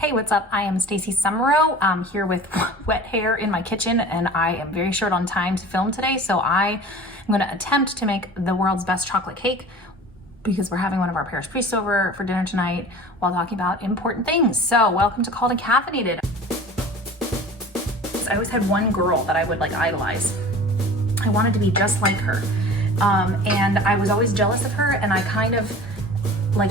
Hey, what's up? I am Stacey Summerow. I'm here with wet hair in my kitchen, and I am very short on time to film today, so I am going to attempt to make the world's best chocolate cake because we're having one of our parish priests over for dinner tonight while talking about important things. So welcome to Called and Caffeinated. I always had one girl that I would idolize. I wanted to be just like her, and I was always jealous of her, and I kind of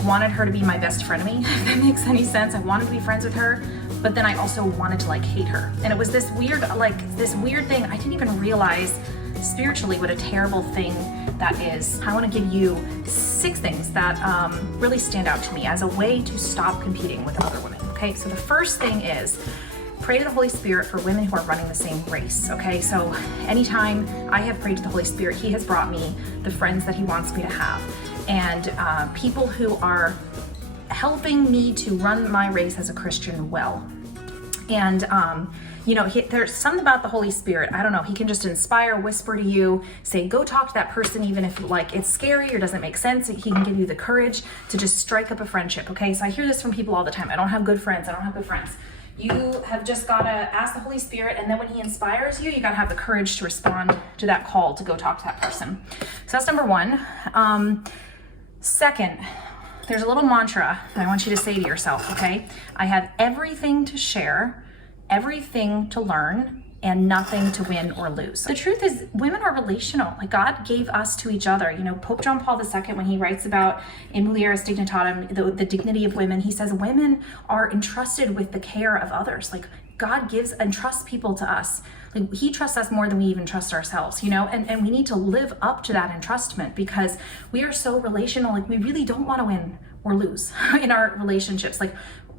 wanted her to be my best frenemy, if that makes any sense. I wanted to be friends with her, but then I also wanted to hate her. And it was this weird thing. I didn't even realize spiritually what a terrible thing that is. I want to give you 6 things that really stand out to me as a way to stop competing with other women. Okay, so the first thing is pray to the Holy Spirit for women who are running the same race. Okay, so anytime I have prayed to the Holy Spirit, He has brought me the friends that He wants me to have, and people who are helping me to run my race as a Christian well. And there's something about the Holy Spirit. I don't know. He can just inspire, whisper to you, say, go talk to that person, even if it's scary or doesn't make sense. He can give you the courage to just strike up a friendship. Okay, so I hear this from people all the time. I don't have good friends. You have just got to ask the Holy Spirit, and then when He inspires you, you got to have the courage to respond to that call to go talk to that person. So that's number 1. Second, there's a little mantra that I want you to say to yourself, okay? I have everything to share, everything to learn, and nothing to win or lose. The truth is, women are relational. God gave us to each other. Pope John Paul II, when he writes about in Mulieris Dignitatem, the dignity of women, he says women are entrusted with the care of others. God gives and trusts people to us. He trusts us more than we even trust ourselves, and we need to live up to that entrustment because we are so relational. We really don't want to win or lose in our relationships.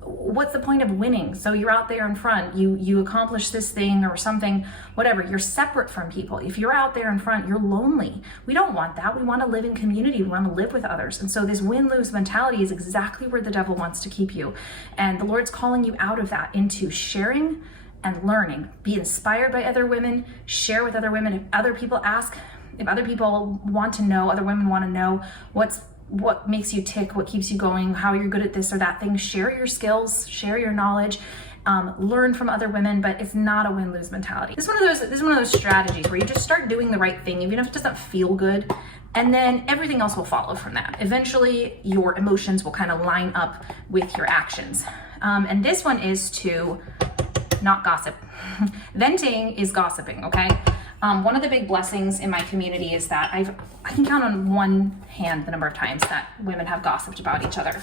What's the point of winning? So you're out there in front, you accomplish this thing or something, whatever. You're separate from people. If you're out there in front, you're lonely. We don't want that. We want to live in community. We want to live with others. And so this win-lose mentality is exactly where the devil wants to keep you. And the Lord's calling you out of that into sharing and learning. Be inspired by other women, share with other women. If other people ask, if other people want to know, other women want to know what makes you tick, what keeps you going, how you're good at this or that thing, share your skills, share your knowledge, learn from other women, but it's not a win-lose mentality. This is one of those strategies where you just start doing the right thing, even if it doesn't feel good, and then everything else will follow from that. Eventually, your emotions will kind of line up with your actions. And this one is to not gossip. Venting is gossiping, okay? One of the big blessings in my community is that I can count on one hand the number of times that women have gossiped about each other.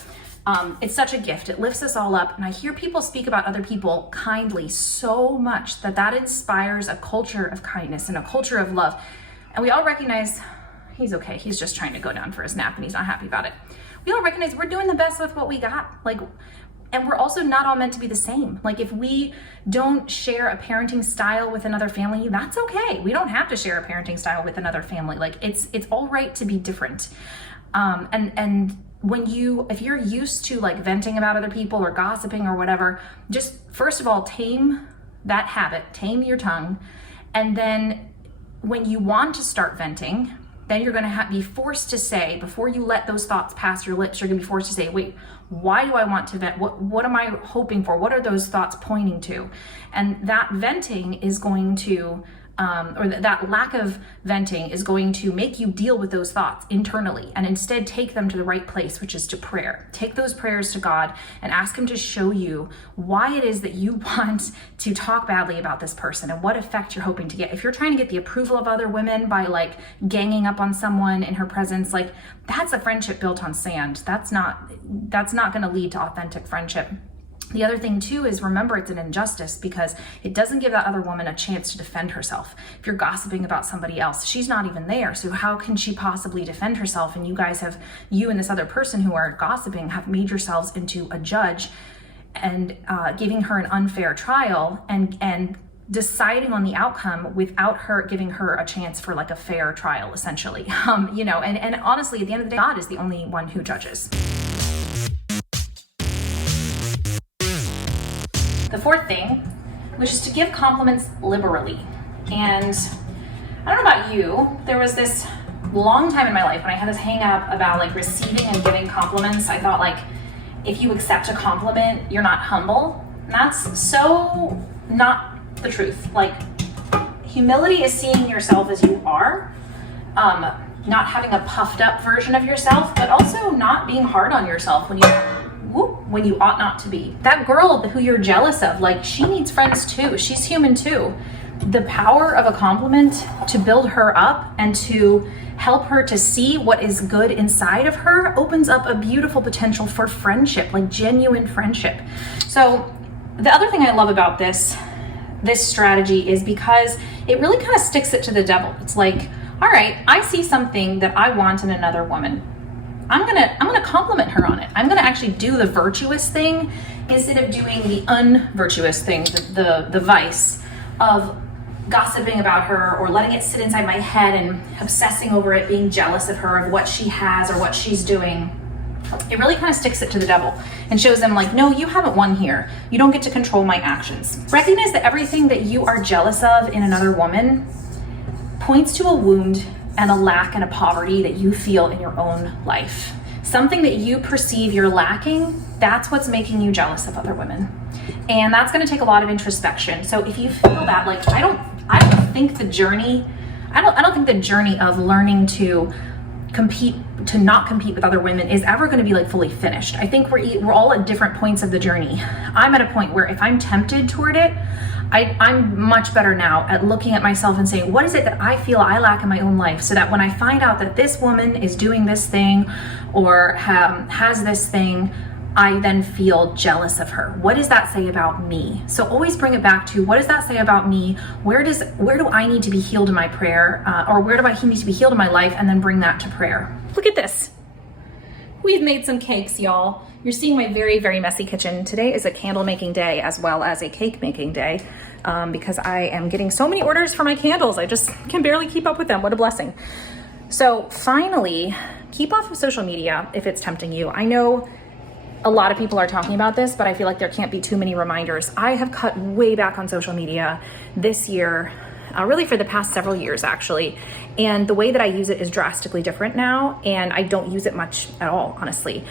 It's such a gift. It lifts us all up. And I hear people speak about other people kindly so much that inspires a culture of kindness and a culture of love. And we all recognize he's okay. He's just trying to go down for his nap and he's not happy about it. We all recognize we're doing the best with what we got. And we're also not all meant to be the same. If we don't share a parenting style with another family, that's okay. We don't have to share a parenting style with another family. It's all right to be different. And if you're used to venting about other people or gossiping or whatever, just first of all, tame that habit, tame your tongue. And then when you want to start venting, then you're going to be forced to say, before you let those thoughts pass your lips, you're going to be forced to say, wait, why do I want to vent? What am I hoping for? What are those thoughts pointing to? And that venting is going to, that lack of venting is going to make you deal with those thoughts internally and instead take them to the right place, which is to prayer. Take those prayers to God and ask Him to show you why it is that you want to talk badly about this person and what effect you're hoping to get. If you're trying to get the approval of other women by ganging up on someone in her presence, that's a friendship built on sand. That's not going to lead to authentic friendship. The other thing too is remember it's an injustice because it doesn't give that other woman a chance to defend herself. If you're gossiping about somebody else, she's not even there. So how can she possibly defend herself? And you and this other person who are gossiping have made yourselves into a judge and giving her an unfair trial and deciding on the outcome without her giving her a chance for a fair trial, essentially. And honestly, at the end of the day, God is the only one who judges. The fourth thing, which is to give compliments liberally. And I don't know about you, there was this long time in my life when I had this hang up about receiving and giving compliments. I thought if you accept a compliment, you're not humble. And that's so not the truth. Like, humility is seeing yourself as you are, not having a puffed up version of yourself, but also not being hard on yourself when you ought not to be. That girl who you're jealous of, like, she needs friends too. She's human too. The power of a compliment to build her up and to help her to see what is good inside of her opens up a beautiful potential for friendship, like genuine friendship. So the other thing I love about this strategy is because it really kind of sticks it to the devil. It's like, all right, I see something that I want in another woman. I'm gonna compliment her on it. I'm gonna actually do the virtuous thing instead of doing the unvirtuous thing, the vice of gossiping about her or letting it sit inside my head and obsessing over it, being jealous of her, of what she has or what she's doing. It really kind of sticks it to the devil and shows them like, no, you haven't won here. You don't get to control my actions. Recognize that everything that you are jealous of in another woman points to a wound and a lack and a poverty that you feel in your own life. Something that you perceive you're lacking, that's what's making you jealous of other women. And that's gonna take a lot of introspection. So if you feel that, like, I don't think the journey of learning to not compete with other women is ever going to be like fully finished. I think we're all at different points of the journey. I'm at a point where if I'm tempted toward it, I'm much better now at looking at myself and saying, what is it that I feel I lack in my own life, so that when I find out that this woman is doing this thing or has this thing, I then feel jealous of her. What does that say about me? So always bring it back to, what does that say about me? Where do I need to be healed in my prayer? Or where do I need to be healed in my life? And then bring that to prayer. Look at this. We've made some cakes, y'all. You're seeing my very, very messy kitchen. Today is a candle making day as well as a cake making day because I am getting so many orders for my candles. I just can barely keep up with them. What a blessing. So finally, keep off of social media if it's tempting you. I know a lot of people are talking about this, but I feel like there can't be too many reminders. I have cut way back on social media this year, really for the past several years actually. And the way that I use it is drastically different now, and I don't use it much at all, honestly.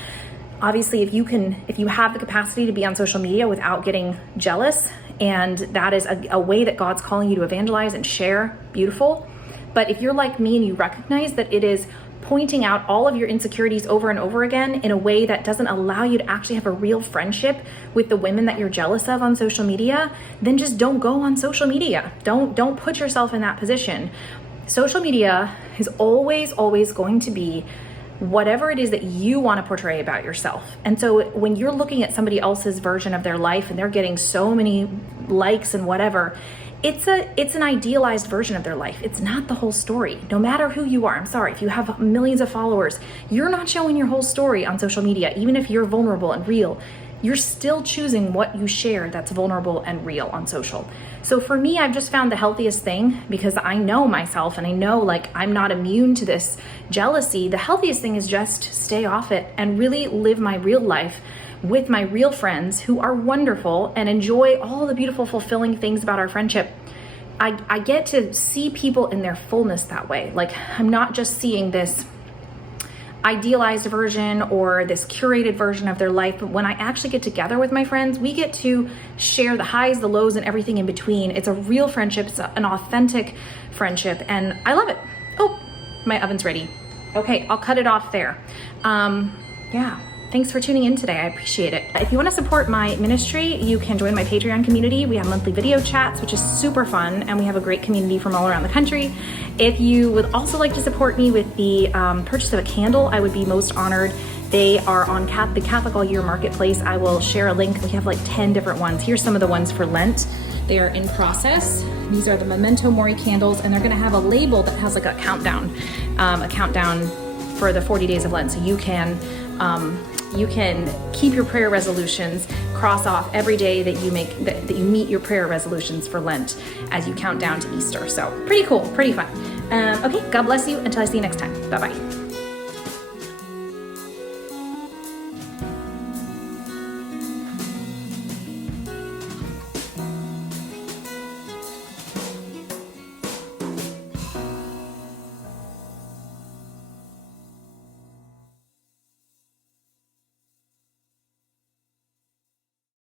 Obviously, if you have the capacity to be on social media without getting jealous, and that is a way that God's calling you to evangelize and share, beautiful. But if you're like me and you recognize that it is pointing out all of your insecurities over and over again in a way that doesn't allow you to actually have a real friendship with the women that you're jealous of on social media, then just don't go on social media. Don't put yourself in that position. Social media is always going to be whatever it is that you want to portray about yourself. And so when you're looking at somebody else's version of their life and they're getting so many likes and whatever, it's an idealized version of their life. It's not the whole story. No matter who you are, I'm sorry, if you have millions of followers, you're not showing your whole story on social media. Even if you're vulnerable and real, you're still choosing what you share that's vulnerable and real on social. So for me, I've just found the healthiest thing, because I know myself and I know like I'm not immune to this jealousy. The healthiest thing is just stay off it and really live my real life with my real friends who are wonderful and enjoy all the beautiful, fulfilling things about our friendship. I get to see people in their fullness that way. Like, I'm not just seeing this idealized version or this curated version of their life, but when I actually get together with my friends, we get to share the highs, the lows, and everything in between. It's a real friendship. It's an authentic friendship, and I love it. Oh, my oven's ready. Okay, I'll cut it off there. Yeah. Thanks for tuning in today. I appreciate it. If you want to support my ministry, you can join my Patreon community. We have monthly video chats, which is super fun, and we have a great community from all around the country. If you would also like to support me with the purchase of a candle, I would be most honored. They are on the Catholic All Year Marketplace. I will share a link. We have like 10 different ones. Here's some of the ones for Lent. They are in process. These are the Memento Mori candles, and they're gonna have a label that has like a countdown for the 40 days of Lent. So you can keep your prayer resolutions, cross off every day that you meet your prayer resolutions for Lent as you count down to Easter. So pretty cool, pretty fun. Okay, God bless you until I see you next time. Bye-bye.